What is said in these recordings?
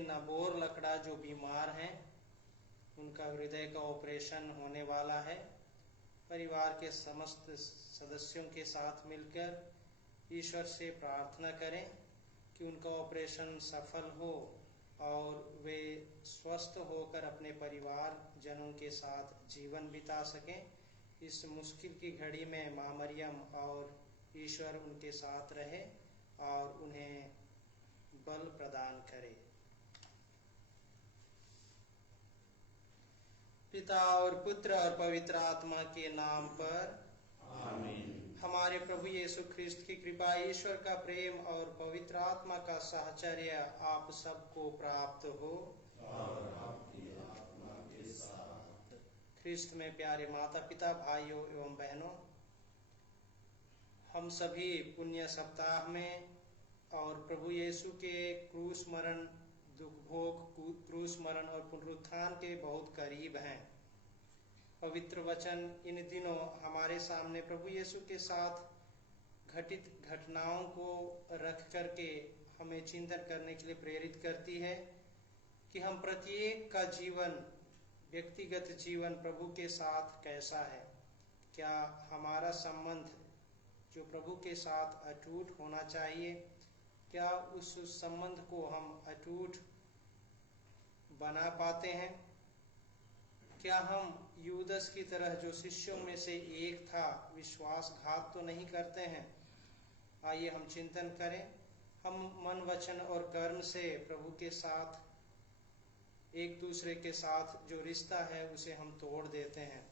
नबोर लकड़ा जो बीमार हैं, उनका हृदय का ऑपरेशन होने वाला है। परिवार के समस्त सदस्यों के साथ मिलकर ईश्वर से प्रार्थना करें कि उनका ऑपरेशन सफल हो और वे स्वस्थ होकर अपने परिवार जनों के साथ जीवन बिता सकें। इस मुश्किल की घड़ी में माँ मरियम और ईश्वर उनके साथ रहे और उन्हें बल प्रदान करे। पिता और पुत्र और पवित्र आत्मा के नाम पर आमीन। हमारे प्रभु यीशु ख्रिस्त की कृपा, ईश्वर का प्रेम और पवित्र आत्मा का साहचर्य आप सबको प्राप्त हो और आपकी आत्मा के साथ। ख्रिस्त में प्यारे माता पिता, भाइयों एवं बहनों, हम सभी पुण्य सप्ताह में और प्रभु यीशु के क्रूस मरण, दुख भोग, क्रूस मरण और पुनरुत्थान के बहुत करीब हैं। पवित्र वचन इन दिनों हमारे सामने प्रभु यीशु के साथ घटित घटनाओं को रख करके हमें चिंतन करने के लिए प्रेरित करती है कि हम प्रत्येक का जीवन, व्यक्तिगत जीवन प्रभु के साथ कैसा है। क्या हमारा संबंध जो प्रभु के साथ अटूट होना चाहिए, क्या उस संबंध को हम अटूट बना पाते हैं? क्या हम यूदस की तरह जो शिष्यों में से एक था, विश्वासघात तो नहीं करते हैं? आइए हम चिंतन करें। हम मन, वचन और कर्म से प्रभु के साथ, एक दूसरे के साथ जो रिश्ता है उसे हम तोड़ देते हैं।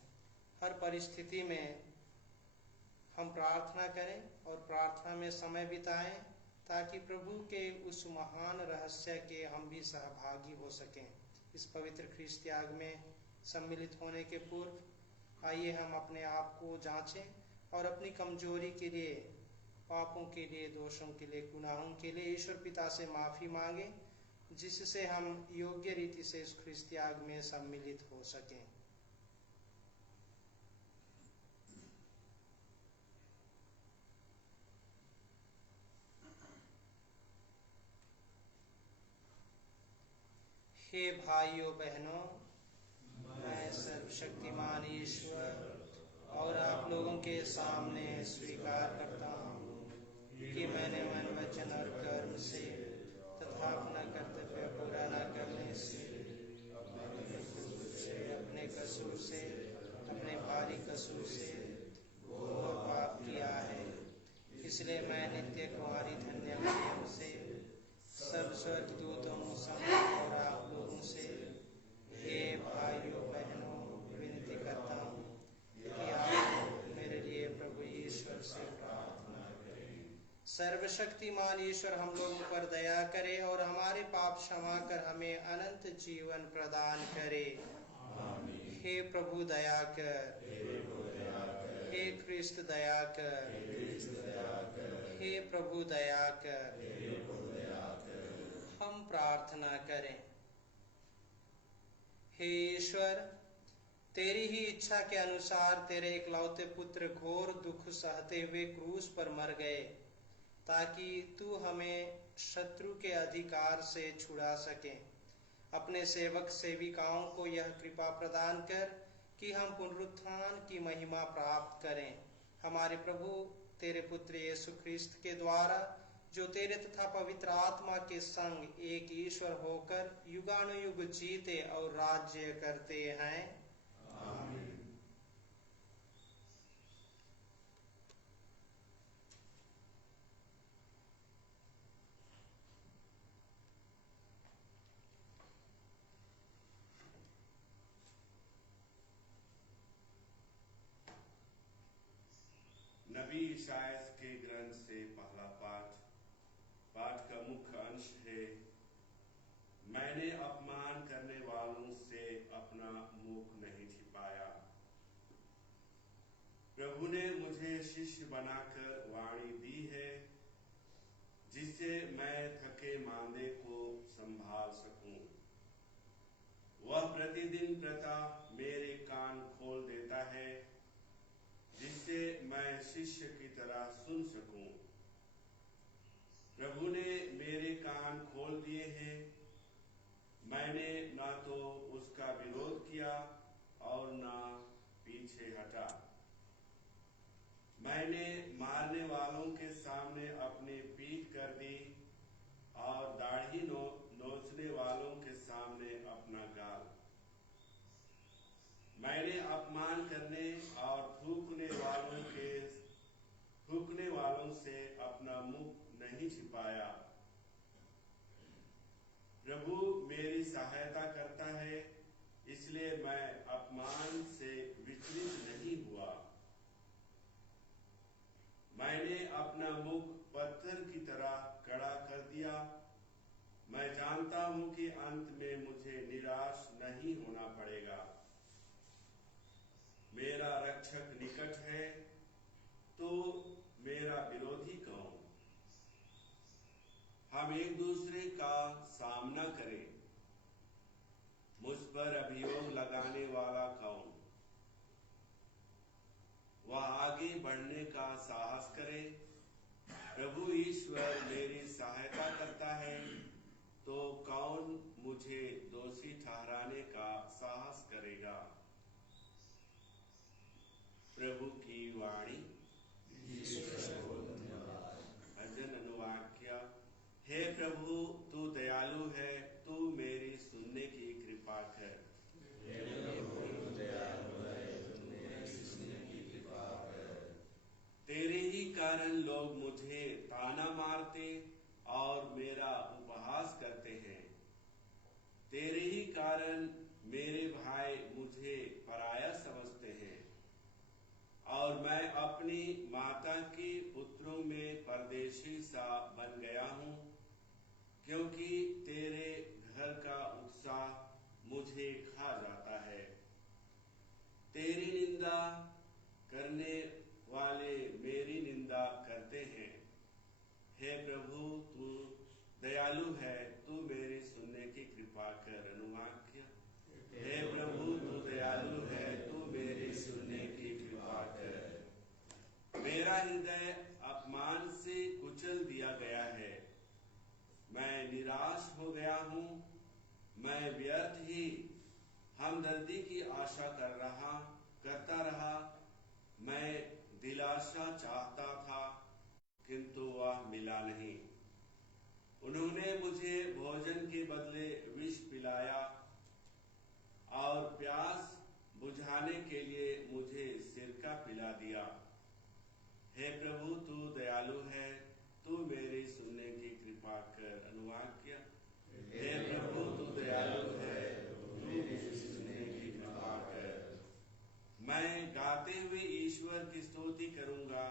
हर परिस्थिति में हम प्रार्थना करें और प्रार्थना में समय बिताएं ताकि प्रभु के उस महान रहस्य के हम भी सहभागी हो सकें। इस पवित्र ख्रीष्ट त्याग में सम्मिलित होने के पूर्व आइए हम अपने आप को जांचें और अपनी कमजोरी के लिए, पापों के लिए, दोषों के लिए, गुनाहों के लिए ईश्वर पिता से माफी मांगे, जिससे हम योग्य रीति से इस ख्रीष्ट त्याग में सम्मिलित हो सकें। हे भाइयों बहनों, मैं सर्वशक्तिमान ईश्वर और आप लोगों के सामने स्वीकार करता हूँ कि मैंने मन, वचन और कर्म से तथा अपना कर्तव्य पूरा न करने से, अपने कसूर से, अपने भारी कसूर से घोर पाप किया है। इसलिए मैं नित्य कुमारी धन्य मरियम से, सब स्वर्गदूतों और आप लोगों से, हे भाइयों बहनों, विनती करता हूँ कि आप मेरे लिए प्रभु ईश्वर से प्रार्थना करें। सर्वशक्तिमान ईश्वर हम लोगों पर दया करे और हमारे पाप क्षमा कर हमें अनंत जीवन प्रदान करे। आमीन। हे प्रभु दया कर, हे ख्रिस्त दया कर, हे प्रभु दया कर। हम प्रार्थना करें। हे ईश्वर, तेरी ही इच्छा के अनुसार तेरे इकलौते पुत्र घोर दुख सहते हुए क्रूस पर मर गए, ताकि तू हमें शत्रु के अधिकार से छुड़ा सके। अपने सेवक सेविकाओं को यह कृपा प्रदान कर कि हम पुनरुत्थान की महिमा प्राप्त करें। हमारे प्रभु तेरे पुत्र यीशु ख्रिस्त के द्वारा, जो तेरे तथा पवित्र आत्मा के संग एक ईश्वर होकर युगानुयुग जीते और राज्य करते हैं। आमीन। नबी इशायाह के ग्रंथ से पहला पाठ का मुख्य अंश है। मैंने अपमान करने वालों से अपना मुख नहीं छिपाया। प्रभु ने मुझे शिष्य बनाकर वाणी दी है, जिससे मैं थके मांदे को संभाल सकूं। वह प्रतिदिन प्रातः मेरे कान खोल देता है, जिससे मैं शिष्य की तरह सुन सकूं। प्रभु ने मेरे कान खोल दिए हैं मैंने ना तो उसका विरोध किया और ना पीछे हटा। मैंने मारने वालों के सामने अपनी पीठ कर दी और दाढ़ी नोचने वालों के सामने अपना गाल। मैंने अपमान करने और थूकने वालों से अपना मुख नहीं छिपाया। प्रभु मेरी सहायता करता है, इसलिए मैं अपमान से विचलित नहीं हुआ। मैंने अपना मुख पत्थर की तरह कड़ा कर दिया। मैं जानता हूं कि अंत में मुझे निराश नहीं होना पड़ेगा। मेरा रक्षक निकट है, तो मेरा विरोधी कौन? हम एक दूसरे का सामना करें। मुझ पर अभियोग लगाने वाला कौन? वह आगे बढ़ने का साहस करे। प्रभु ईश्वर मेरी सहायता करता है, तो कौन मुझे दोषी ठहराने का साहस करेगा? प्रभु की वाणी। भजन अनुवाक्य। हे प्रभु, तू दयालु है, तू मेरी सुनने की कृपा कर। तेरे ही कारण लोग मुझे ताना मारते और मेरा उपहास करते हैं। तेरे ही कारण मेरे भाई मुझे पराया समझते हैं और मैं अपनी माता के पुत्रों में परदेशी सा बन गया हूँ, क्योंकि तेरे घर का उत्साह मुझे खा जाता है। तेरी निंदा करने वाले मेरी निंदा करते हैं। हे प्रभु, तू दयालु है, तू मेरी सुनने की कृपा कर। अनुवाक्य। हे प्रभु, तू दयालु है, तू मेरी सुनने की कृपा कर। मेरा हृदय अपमान से कुचल दिया गया है। मैं निराश हो गया हूँ। मैं व्यर्थ ही हमदर्दी की आशा करता रहा। मैं दिलासा चाहता था, किंतु वह मिला नहीं। उन्होंने मुझे भोजन के बदले विष पिलाया और प्यास बुझाने के लिए मुझे सिरका पिला दिया। हे प्रभु, तू दयालु है, तू मेरी सुनने की कृपा कर। अनुवाक्य। हे प्रभु, तू दयालु है, तू मेरी सुनने की कृपा कर। मैं गाते हुए ईश्वर की स्तुति करूंगा।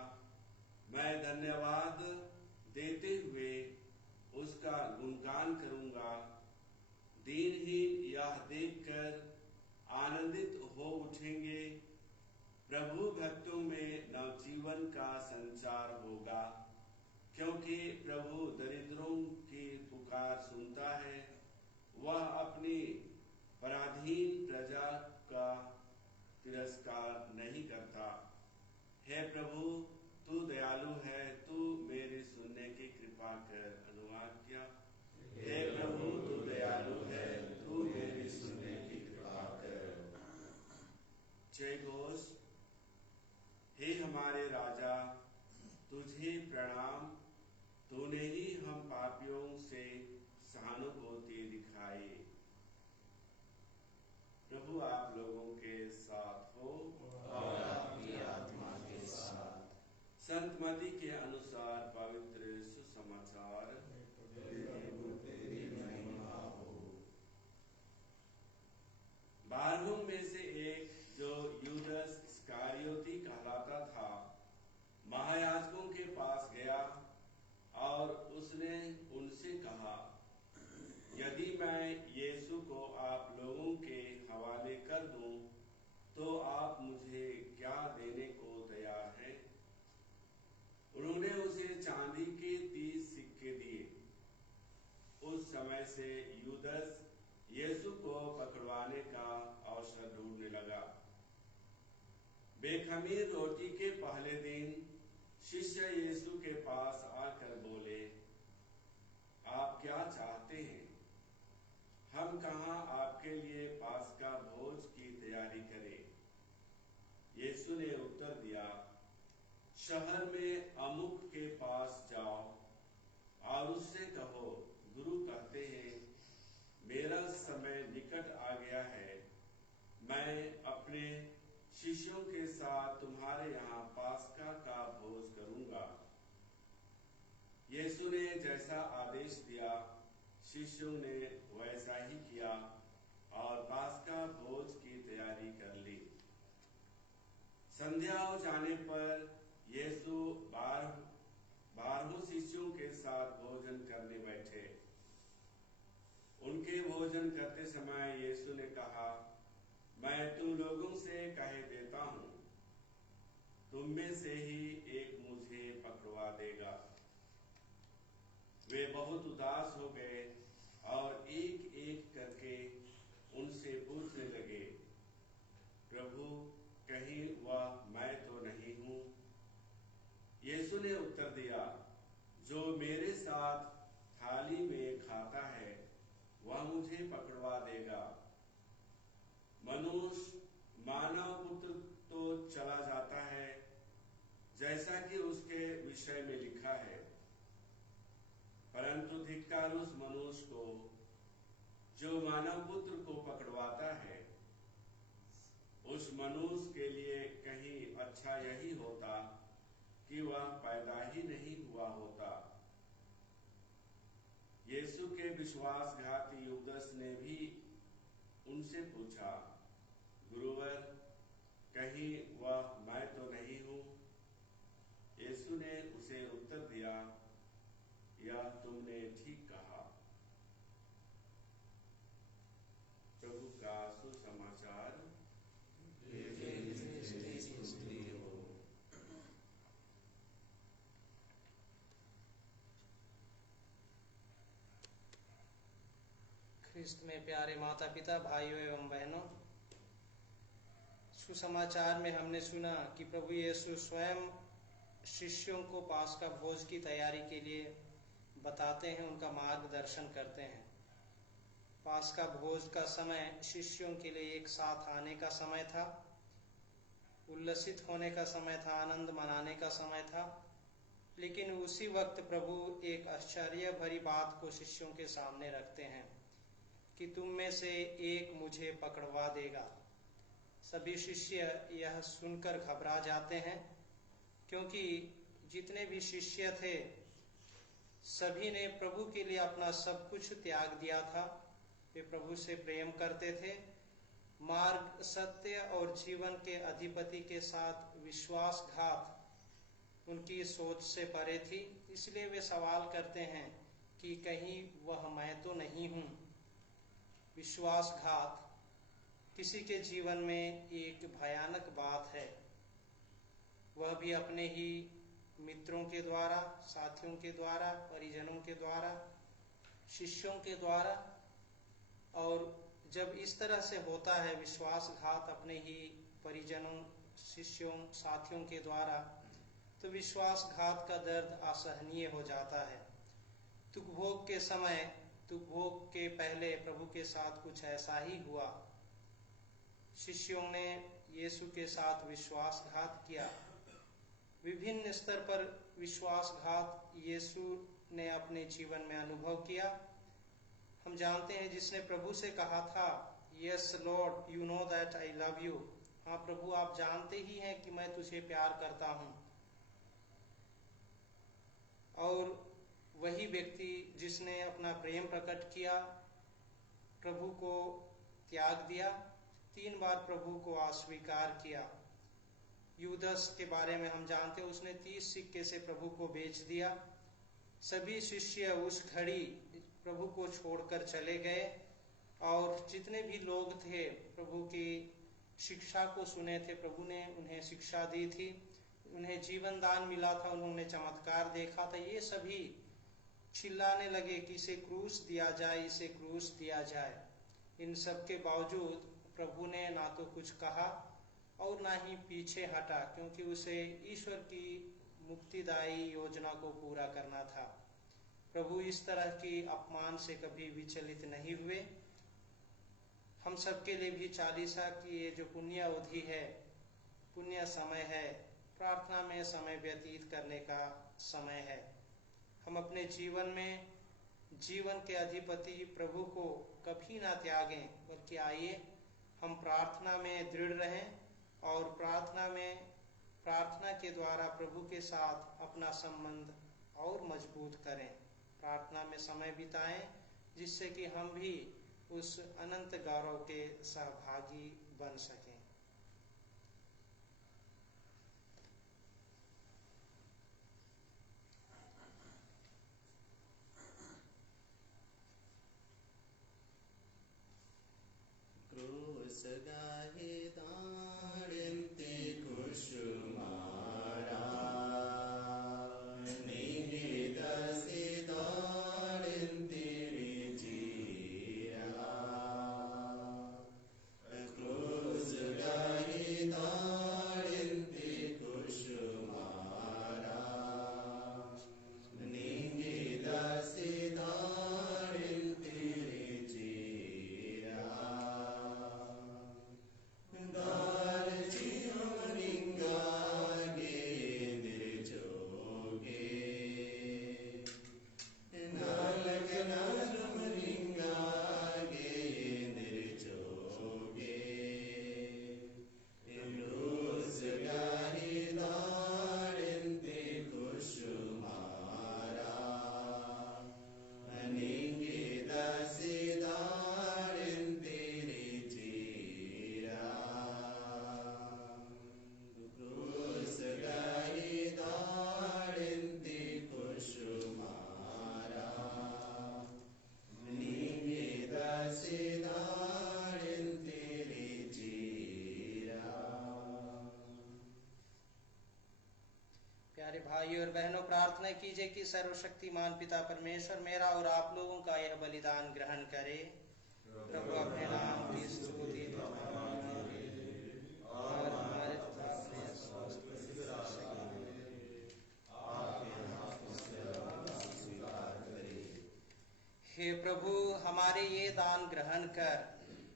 मैं धन्यवाद देते हुए उसका गुणगान करूंगा। दीनहीन यह देखकर आनंदित हो उठेंगे। प्रभु भक्तों में नवजीवन का संचार होगा, क्योंकि प्रभु दरिद्रों की पुकार सुनता है। वह अपनी पराधीन प्रजा का तिरस्कार नहीं करता। हे प्रभु, तू दयालु है, तू मेरी सुनने की कृपा कर। अनुवाक्य। हे प्रभु, तू दयालु है, तू मेरी सुनने की कृपा कर। जय घोष। हे हमारे राजा, तुझे प्रणाम। तूने ही हम पापियों से सहानुभूति दिखाई। प्रभु आप लोगों के साथ हो और आपकी आत्मा के साथ। संत मत्ती के अनुसार पवित्र सुसमाचार। तेरी महिमा हो। 12 में से एक, जो यूदस इस्करियोती कहलाता था, महायाजकों के पास गया और उसने उनसे कहा, यदि मैं यीशु को आप लोगों के हवाले कर दूं, तो आप मुझे क्या देने को तैयार हैं? उन्होंने उसे चांदी के 30 सिक्के दिए। उस समय से यूदस यीशु को पकड़वाने का अवसर ढूंढने लगा। बेखमीर रोटी के पहले दिन शिष्य यीशु के पास आकर बोले, आप क्या चाहते हैं? हम हम कहाँ आपके लिए पास्का भोज की तैयारी करें? यीशु ने उत्तर दिया, शहर में अमुक के पास जाओ और उससे कहो, गुरु कहते हैं, मेरा समय निकट आ गया है, मैं अपने शिष्यों के साथ तुम्हारे यहाँ पास्का का भोज करूंगा। यीशु ने जैसा आदेश दिया, शिष्यों ने वैसा ही किया और पास्का भोज की तैयारी कर ली। संध्या हो जाने पर यीशु 12 शिष्यों के साथ भोजन करने बैठे। उनके भोजन करते समय यीशु ने कहा, मैं तुम लोगों से कह देता हूं, तुम में से ही एक मुझे पकड़वा देगा। वे बहुत उदास हो गए और एक एक करके उनसे पूछने लगे, प्रभु, कहीं वह मैं तो नहीं हूं? यीशु ने उत्तर दिया, जो मेरे साथ थाली में खाता है वह मुझे पकड़वा देगा। मनुष्य मानव पुत्र तो चला जाता है जैसा कि उसके विषय में लिखा है, परंतु धिक्कार उस मनुष्य को जो मानव पुत्र को पकड़वाता है। उस मनुष्य के लिए कहीं अच्छा यही होता कि वह पैदा ही नहीं हुआ होता। यीशु के विश्वासघाती युवदस ने भी उनसे पूछा, गुरुवर, कहीं वह मैं तो नहीं हूं? यीशु ने उसे उत्तर दिया, यह तुमने ठीक कहा। प्रभु का सुसमाचार। ख्रिस्त में प्यारे माता पिता, भाइयों एवं बहनों, सुसमाचार में हमने सुना कि प्रभु यीशु स्वयं शिष्यों को पास्का भोज की तैयारी के लिए बताते हैं, उनका मार्गदर्शन करते हैं। पास्का भोज का समय शिष्यों के लिए एक साथ आने का समय था, उल्लसित होने का समय था, आनंद मनाने का समय था। लेकिन उसी वक्त प्रभु एक आश्चर्य भरी बात को शिष्यों के सामने रखते हैं कि तुम में से एक मुझे पकड़वा देगा। सभी शिष्य यह सुनकर घबरा जाते हैं, क्योंकि जितने भी शिष्य थे सभी ने प्रभु के लिए अपना सब कुछ त्याग दिया था। वे प्रभु से प्रेम करते थे। मार्ग, सत्य और जीवन के अधिपति के साथ विश्वासघात उनकी सोच से परे थी। इसलिए वे सवाल करते हैं कि कहीं वह मैं तो नहीं हूं। विश्वासघात किसी के जीवन में एक भयानक बात है, वह भी अपने ही मित्रों के द्वारा, साथियों के द्वारा, परिजनों के द्वारा, शिष्यों के द्वारा। और जब इस तरह से होता है विश्वासघात अपने ही परिजनों, शिष्यों, साथियों के द्वारा, तो विश्वासघात का दर्द असहनीय हो जाता है। दुखभोग के समय, दुखभोग के पहले प्रभु के साथ कुछ ऐसा ही हुआ। शिष्यों ने यीशु के साथ विश्वासघात किया। विभिन्न स्तर पर विश्वासघात यीशु ने अपने जीवन में अनुभव किया। हम जानते हैं, जिसने प्रभु से कहा था, yes Lord, you know that I love you. हाँ प्रभु, आप जानते ही हैं कि मैं तुझे प्यार करता हूं। और वही व्यक्ति जिसने अपना प्रेम प्रकट किया, प्रभु को त्याग दिया, 3 बार प्रभु को अस्वीकार किया। यूदस के बारे में हम जानते हैं, उसने 30 सिक्के से प्रभु को बेच दिया। सभी शिष्य उस घड़ी प्रभु को छोड़कर चले गए और जितने भी लोग थे प्रभु की शिक्षा को सुने थे, प्रभु ने उन्हें शिक्षा दी थी, उन्हें जीवन दान मिला था, उन्होंने चमत्कार देखा था, ये सभी चिल्लाने लगे कि इसे क्रूस दिया जाए, इसे क्रूस दिया जाए। इन सब के बावजूद प्रभु ने ना तो कुछ कहा और ना ही पीछे हटा, क्योंकि उसे ईश्वर की मुक्तिदायी योजना को पूरा करना था। प्रभु इस तरह की अपमान से कभी विचलित नहीं हुए। हम सबके लिए भी चालीसा की ये जो पुण्य अवधि है, पुण्य समय है, प्रार्थना में समय व्यतीत करने का समय है। हम अपने जीवन में जीवन के अधिपति प्रभु को कभी ना त्यागें, बल्कि आइए हम प्रार्थना में दृढ़ रहें और प्रार्थना के द्वारा प्रभु के साथ अपना संबंध और मजबूत करें। प्रार्थना में समय बिताएं जिससे कि हम भी उस अनंत गौरव के सहभागी बन सकें। भाइयों और बहनों, प्रार्थना कीजिए कि सर्वशक्तिमान पिता परमेश्वर मेरा और आप लोगों का यह बलिदान ग्रहण करे। प्रभु अपने नाम की स्तुति और हमारे हे प्रभु, हमारे ये दान ग्रहण कर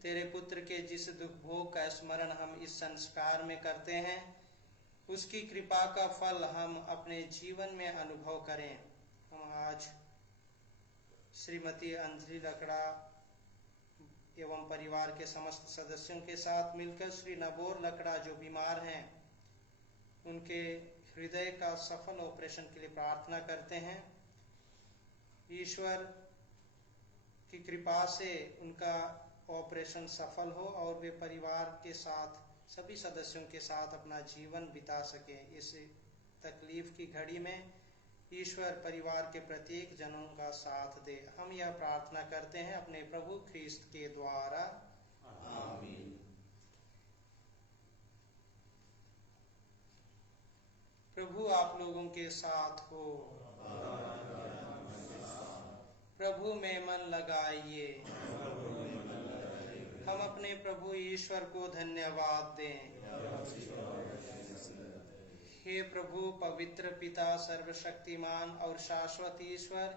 तेरे पुत्र के जिस दुख भोग का स्मरण हम इस संस्कार में करते हैं, उसकी कृपा का फल हम अपने जीवन में अनुभव करें। हम आज श्रीमती अंजलि लकड़ा एवं परिवार के समस्त सदस्यों के साथ मिलकर श्री नबोर लकड़ा जो बीमार हैं, उनके हृदय का सफल ऑपरेशन के लिए प्रार्थना करते हैं। ईश्वर की कृपा से उनका ऑपरेशन सफल हो और वे परिवार के साथ, सभी सदस्यों के साथ अपना जीवन बिता सके। इस तकलीफ की घड़ी में ईश्वर परिवार के प्रत्येक जनों का साथ दे। हम यह प्रार्थना करते हैं अपने प्रभु ख्रीस्त के द्वारा, आमीन। प्रभु आप लोगों के साथ हो। प्रभु में मन लगाइए। हम अपने प्रभु ईश्वर को धन्यवाद दें। हे प्रभु पवित्र पिता, सर्वशक्तिमान और शाश्वत ईश्वर,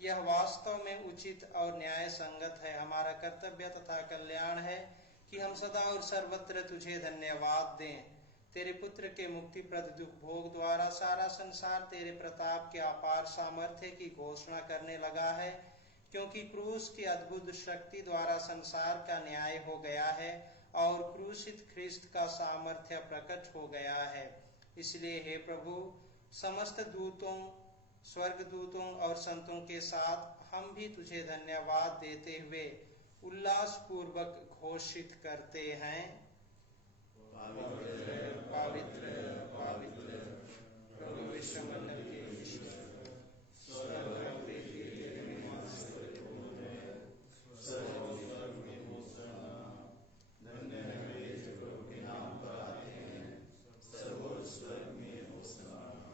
यह वास्तव में उचित और न्याय संगत है, हमारा कर्तव्य तथा कल्याण है कि हम सदा और सर्वत्र तुझे धन्यवाद दें। तेरे पुत्र के मुक्तिप्रद दुख भोग द्वारा सारा संसार तेरे प्रताप के अपार सामर्थ्य की घोषणा करने लगा है, क्योंकि क्रूस की अद्भुत शक्ति द्वारा संसार का न्याय हो गया है और क्रूसित ख्रीस्त का सामर्थ्य प्रकट हो गया है। इसलिए हे प्रभु, समस्त दूतों, स्वर्गदूतों और संतों के साथ हम भी तुझे धन्यवाद देते हुए उल्लास पूर्वक घोषित करते हैं, पवित्र पवित्र पवित्र प्रभु विश्वमंडल के ईश्वर, स्वर्ग और पृथ्वी तेरे महिमा से परिपूर्ण है। सर्वोत्तम में होशाना, धन्य है वे जो प्रभु के नाम पर आते हैं, सर्वोच्च स्वर्ग में होशाना।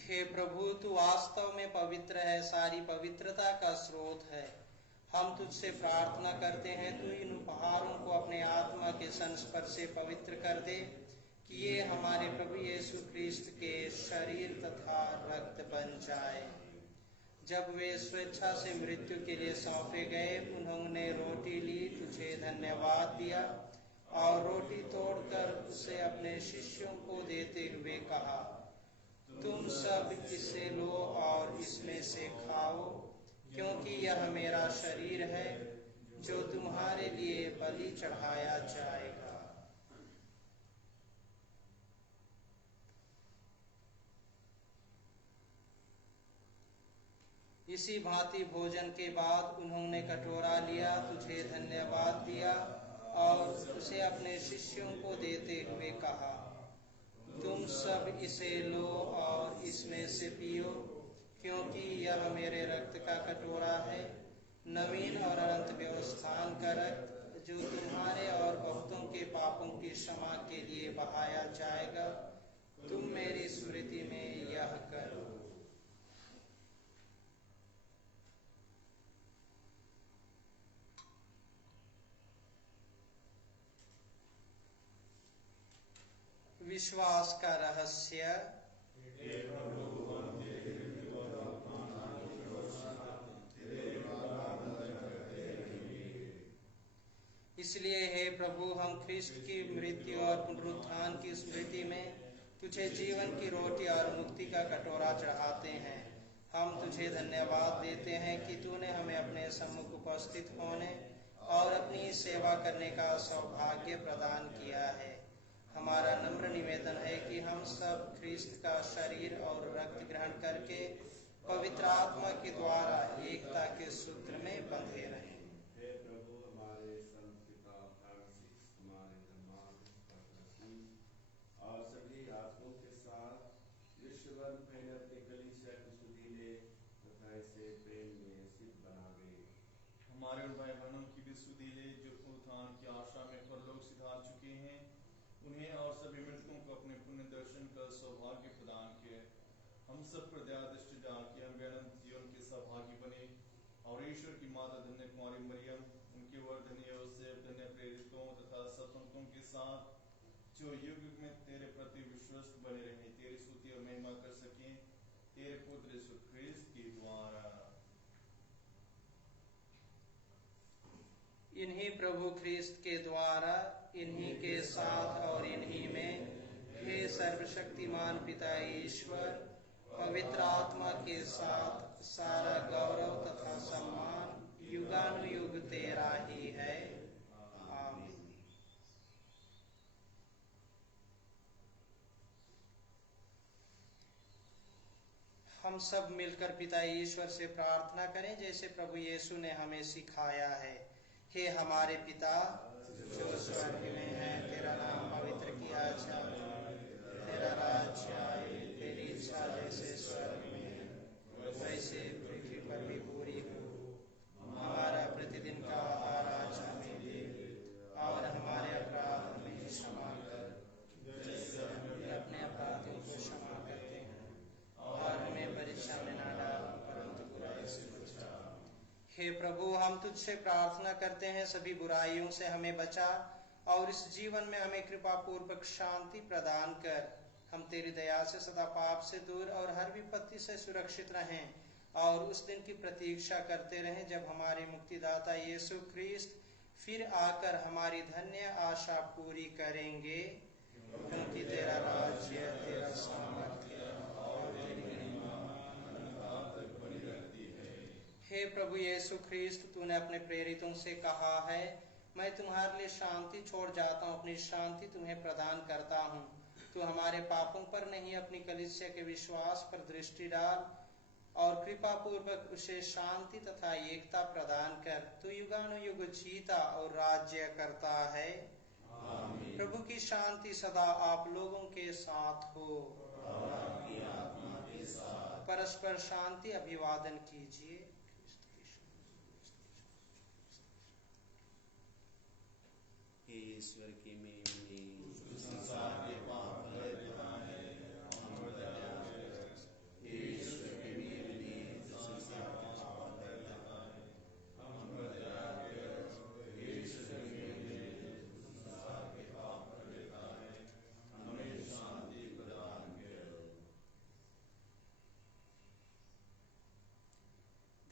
हे प्रभु, तू वास्तव में पवित्र है, सारी पवित्रता का स्रोत है। हम तुझसे प्रार्थना करते हैं, तू इन उपहारों को अपने आत्मा के संस्पर्श से पवित्र कर दे कि ये हमारे प्रभु यीशु ख्रीस्त के शरीर तथा रक्त बन जाए। जब वे स्वेच्छा से मृत्यु के लिए सौंपे गए, उन्होंने रोटी ली, धन्यवाद दिया और रोटी तोड़कर उसे अपने शिष्यों को देते हुए कहा, तुम सब इसे लो और इसमें से खाओ, क्योंकि यह मेरा शरीर है जो तुम्हारे लिए बलि चढ़ाया जाएगा। इसी भांति भोजन के बाद उन्होंने कटोरा लिया, तुझे धन्यवाद दिया और उसे अपने शिष्यों को देते हुए कहा, तुम सब इसे लो और इसमें से पियो, क्योंकि यह मेरे रक्त का कटोरा है, नवीन और अनंत व्यवस्थान का रक्त, जो तुम्हारे और बहुतों के पापों की क्षमा के लिए बहाया जाएगा। तुम मेरी स्मृति में यह करो। विश्वास का रहस्य। इसलिए हे प्रभु, हम ख्रिस्त की मृत्यु और पुनरुत्थान की स्मृति में तुझे जीवन की रोटी और मुक्ति का कटोरा चढ़ाते हैं। हम तुझे धन्यवाद देते हैं कि तूने हमें अपने सम्मुख उपस्थित होने और अपनी सेवा करने का सौभाग्य प्रदान किया है। हमारा नम्र निवेदन है कि हम सब ख्रिस्त का शरीर और रक्त ग्रहण करके पवित्र आत्मा के द्वारा एकता के सूत्र में बंधे रहें। हमारे उन भाई बहनों की भी सुधीले जो उत्थान की आशा में परलोक सिधार चुके हैं, उन्हें और सभी मृतकों को अपने पुण्य दर्शन का सौभाग्य प्रदान किए। हम सब पर दया दृष्टि डाल के हम अनंत जीवन के सहभागी बने और ईश्वर की माता धन्य कुमारी मरियम, उनके वर धन्य योसेफ, धन्य प्रेरितों तथा सतसंतों के साथ जो युग में तेरे प्रति विश्वस्त बने रहे, तेरी स्तुति और महिमा कर सकें तेरे पुत्र यीशु ख्रिस्त के द्वारा। इन्हीं प्रभु ख्रिस्त के द्वारा, इन्हीं के साथ और इन्हीं में, हे सर्वशक्तिमान पिता ईश्वर, पवित्र आत्मा के साथ सारा गौरव तथा सम्मान युगानुयुग तेरा ही है। आमीन। हम सब मिलकर पिता ईश्वर से प्रार्थना करें जैसे प्रभु यीशु ने हमें सिखाया है। हे हमारे पिता जो स्वर्ग में है, तेरा नाम पवित्र किया जाए, तेरा राज्य आए, तेरी इच्छा जैसे स्वर्ग में है वैसे पृथ्वी पर भी पूरी हो। हमारा प्रतिदिन का आहार आज हमें दे और हमारे अपराध हमें क्षमा कर, जैसे हम अपने अपराधियों को क्षमा करते हैं, और हमें परीक्षा में न डाल परंतु बुराई से बचा। हे प्रभु, हम तुझसे प्रार्थना करते हैं, सभी बुराइयों से हमें बचा और इस जीवन में हमें कृपा पूर्वक शांति प्रदान कर। हम तेरी दया से सदा पाप से दूर और हर विपत्ति से सुरक्षित रहें और उस दिन की प्रतीक्षा करते रहें जब हमारे मुक्तिदाता यीशु ख्रिस्त फिर आकर हमारी धन्य आशा पूरी करेंगे, क्योंकि तेरा राज्य, तेरा सामर्थ्य और तेरी महिमा अनंत तक बनी रहती है। हे प्रभु यीशु ख्रिस्त, तूने अपने प्रेरितों से कहा है, मैं तुम्हारे लिए शांति छोड़ जाता हूँ, अपनी शांति तुम्हें प्रदान करता हूँ। तू हमारे पापों पर नहीं, अपनी कलीसिया के विश्वास पर दृष्टि डाल और कृपा पूर्वक उसे शांति तथा एकता प्रदान कर। तू युगानुयुग जीता और राज्य करता है। आमीन। प्रभु की शांति सदा आप लोगों के साथ हो और आपकी आत्मा के साथ। परस्पर शांति अभिवादन कीजिए। ईश्वर की मेमने संसार के पाप हर दिवाने और दया, ईश्वर की मेमने संसार के पाप हर दिवाने और दया, ईश्वर की मेमने संसार के पाप हर दिवाने हमें शांति प्रदान करो।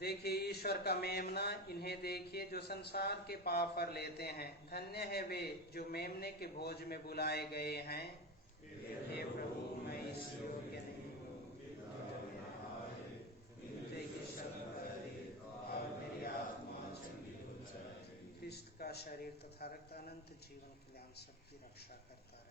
देखिए ईश्वर का मेमना, इन्हें देखिए जो संसार के पाप पर लेते हैं। धन्य है वे जो मेमने के भोज में बुलाए गए हैं। हे प्रभु, मैं इस योग्य नहीं हूँ मुझे कि शब्द करे और मेरी आत्मा चंगी हो जाए। ख्रिस्त का शरीर तथा रक्त अनंत जीवन के लिए हम सबकी रक्षा करता रहे।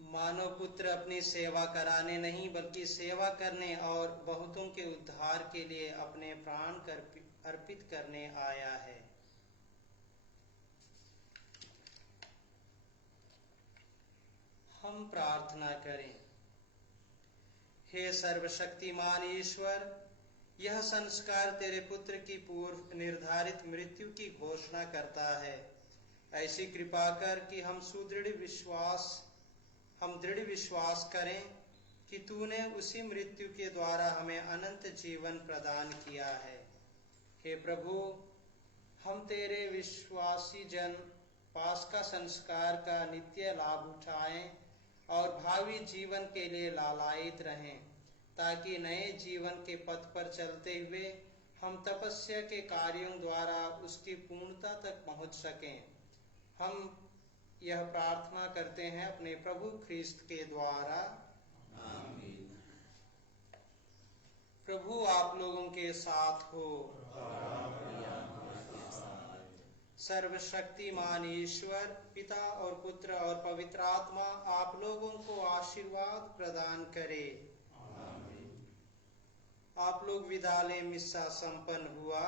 मानव पुत्र अपनी सेवा कराने नहीं बल्कि सेवा करने और बहुतों के उद्धार के लिए अपने प्राण अर्पित करने आया है। हम प्रार्थना करें। हे सर्वशक्तिमान ईश्वर, यह संस्कार तेरे पुत्र की पूर्व निर्धारित मृत्यु की घोषणा करता है। ऐसी कृपा कर कि हम दृढ़ विश्वास करें कि तूने उसी मृत्यु के द्वारा हमें अनंत जीवन प्रदान किया है। हे प्रभु, हम तेरे विश्वासी जन पास्का संस्कार का नित्य लाभ उठाएं और भावी जीवन के लिए लालायित रहें, ताकि नए जीवन के पथ पर चलते हुए हम तपस्या के कार्यों द्वारा उसकी पूर्णता तक पहुंच सकें। हम यह प्रार्थना करते हैं अपने प्रभु ख्रिस्त के द्वारा। आमीन। प्रभु आप लोगों के साथ हो। सर्वशक्तिमान ईश्वर पिता और पुत्र और पवित्र आत्मा आप लोगों को आशीर्वाद प्रदान करे। आप लोग विदा लें, मिस्सा संपन्न हुआ।